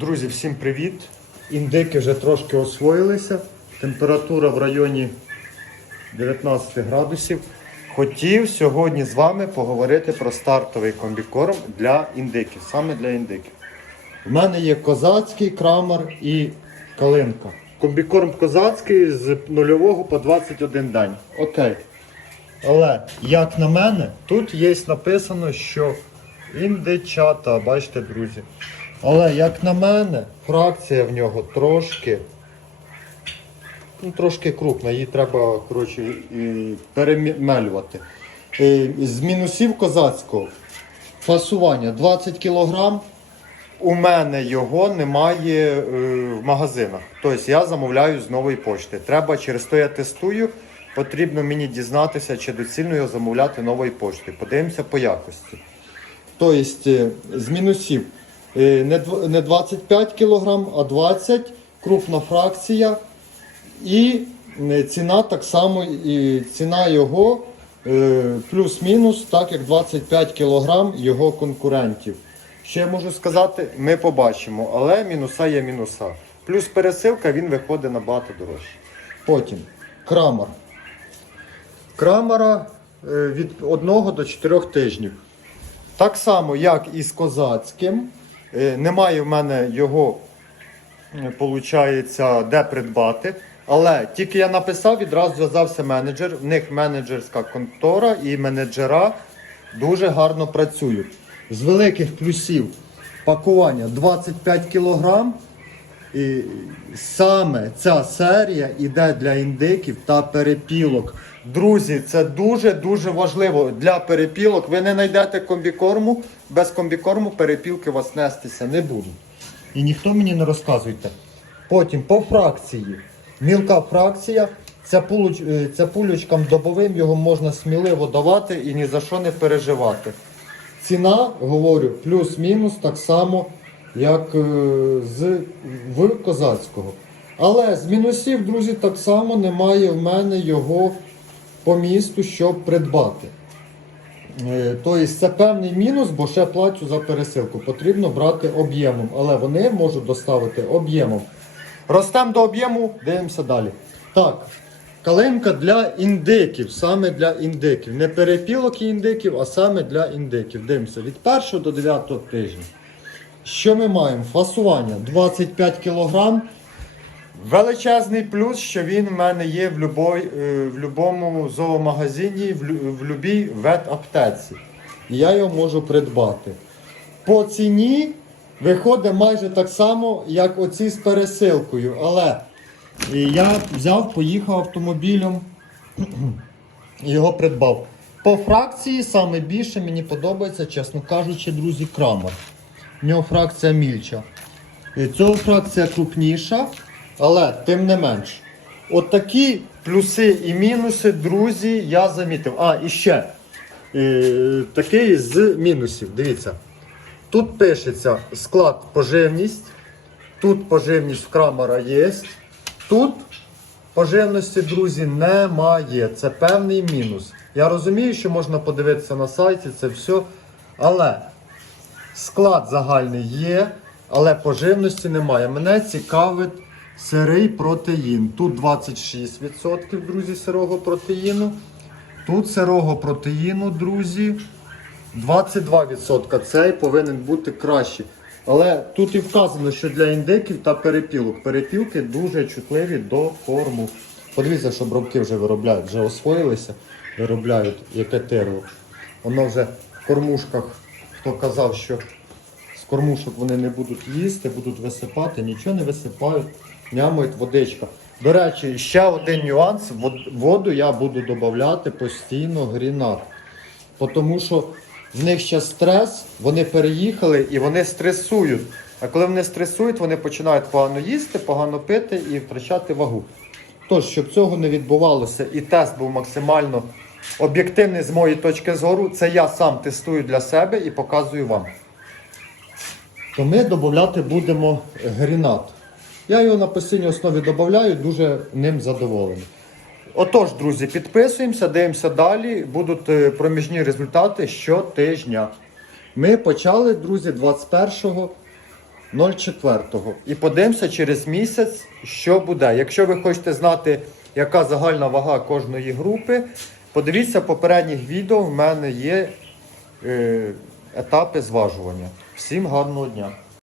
Друзі, всім привіт! Індики вже трошки освоїлися. Температура в районі 19 градусів. Хотів сьогодні з вами поговорити про стартовий комбікорм для індиків, саме для індиків. У мене є козацький крамер і калинка. Комбікорм козацький з 0 по 21 день. Окей. Але, як на мене, тут є написано, що індичата, бачите, друзі. Але, як на мене, фракція в нього трошки. Ну, трошки крупна, її треба коротше, перемелювати. Е, З мінусів козацького фасування 20 кг. У мене його немає е, в магазинах. Тобто я замовляю з нової почти. Треба через то я тестую. Потрібно мені дізнатися, чи доцільно його замовляти нової почти. Подивимося по якості. Тобто е, з мінусів не 25 кг, а 20 крупна фракція. І е, ціна так само, і ціна його е, плюс-мінус, так як 25 кг його конкурентів. Ще я можу сказати, ми побачимо, але мінуса є мінуса. Плюс пересилка він виходить набагато дорожче. Потім крамер. Крамера е, від 1 до 4 тижнів. Так само, як і з козацьким. Е, Немає в мене його, виходить, де придбати. Але тільки я написав, відразу зв'язався менеджер. В них менеджерська контора і менеджера дуже гарно працюють. З великих плюсів пакування 25 кг. І саме ця серія йде для індиків та перепілок. Друзі, це дуже-дуже важливо для перепілок. Ви не знайдете комбікорму, без комбікорму перепілки вас нестися не будуть. І ніхто мені не розказуйте. Потім по фракції. Мілка фракція. Це, пулюч, е, це пулючкам добовим його можна сміливо давати і ні за що не переживати. Ціна, говорю, плюс-мінус так само, як е, з козацького. Але з мінусів, друзі, так само немає в мене його по місту, щоб придбати. Е, Тобто це певний мінус, бо ще плачу за пересилку. Потрібно брати об'ємом, але вони можуть доставити об'ємом. Ростемо до об'єму, дивимося далі. Так, калинка для індиків, саме для індиків. Не перепілок індиків, а саме для індиків. Дивимося від 1 до 9 тижня. Що ми маємо? Фасування 25 кг. Величезний плюс, що він в мене є в, любой, е, в будь-якому зоомагазині, в, будь-якій ветаптеці. І я його можу придбати. По ціні виходить майже так само, як оці з пересилкою. Але е, я взяв, поїхав автомобілем і його придбав. По фракції саме більше мені подобається, чесно кажучи, друзі, крамер. В нього фракція мільча. Цього фракція крупніша, але тим не менш. От такі плюси і мінуси, друзі, я замітив. А, і ще е, такий з мінусів. Дивіться. Тут пишеться склад поживність. Тут поживність в крамера є. Тут поживності, друзі, немає. Це певний мінус. Я розумію, що можна подивитися на сайті, це все. Але склад загальний є, але поживності немає. Мене цікавить сирий протеїн. Тут 26%, друзі, сирого протеїну. Тут сирого протеїну, друзі, 22%. Цей повинен бути кращий. Але тут і вказано, що для індиків та перепілок. Перепілки дуже чутливі до корму. Подивіться, що бровки вже виробляють, вже освоїлися, виробляють яке тирло. Воно вже в кормушках, хто казав, що з кормушок вони не будуть їсти, будуть висипати, нічого не висипають, нямають водичка. До речі, ще один нюанс: воду я буду додавати постійно грінат. Тому що в них ще стрес, вони переїхали і вони стресують. А коли вони стресують, вони починають погано їсти, погано пити і втрачати вагу. Тож, щоб цього не відбувалося і тест був максимально об'єктивний з моєї точки зору, це я сам тестую для себе і показую вам. То ми додати будемо грінат. Я його на постійній основі додаю, дуже ним задоволений. Отож, друзі, підписуємося, дивимося далі. Будуть е, проміжні результати щотижня. Ми почали, друзі, 21 0,4. І подивимося через місяць, що буде. Якщо ви хочете знати, яка загальна вага кожної групи, подивіться попередніх відео, в мене є е, етапи зважування. Всім гарного дня!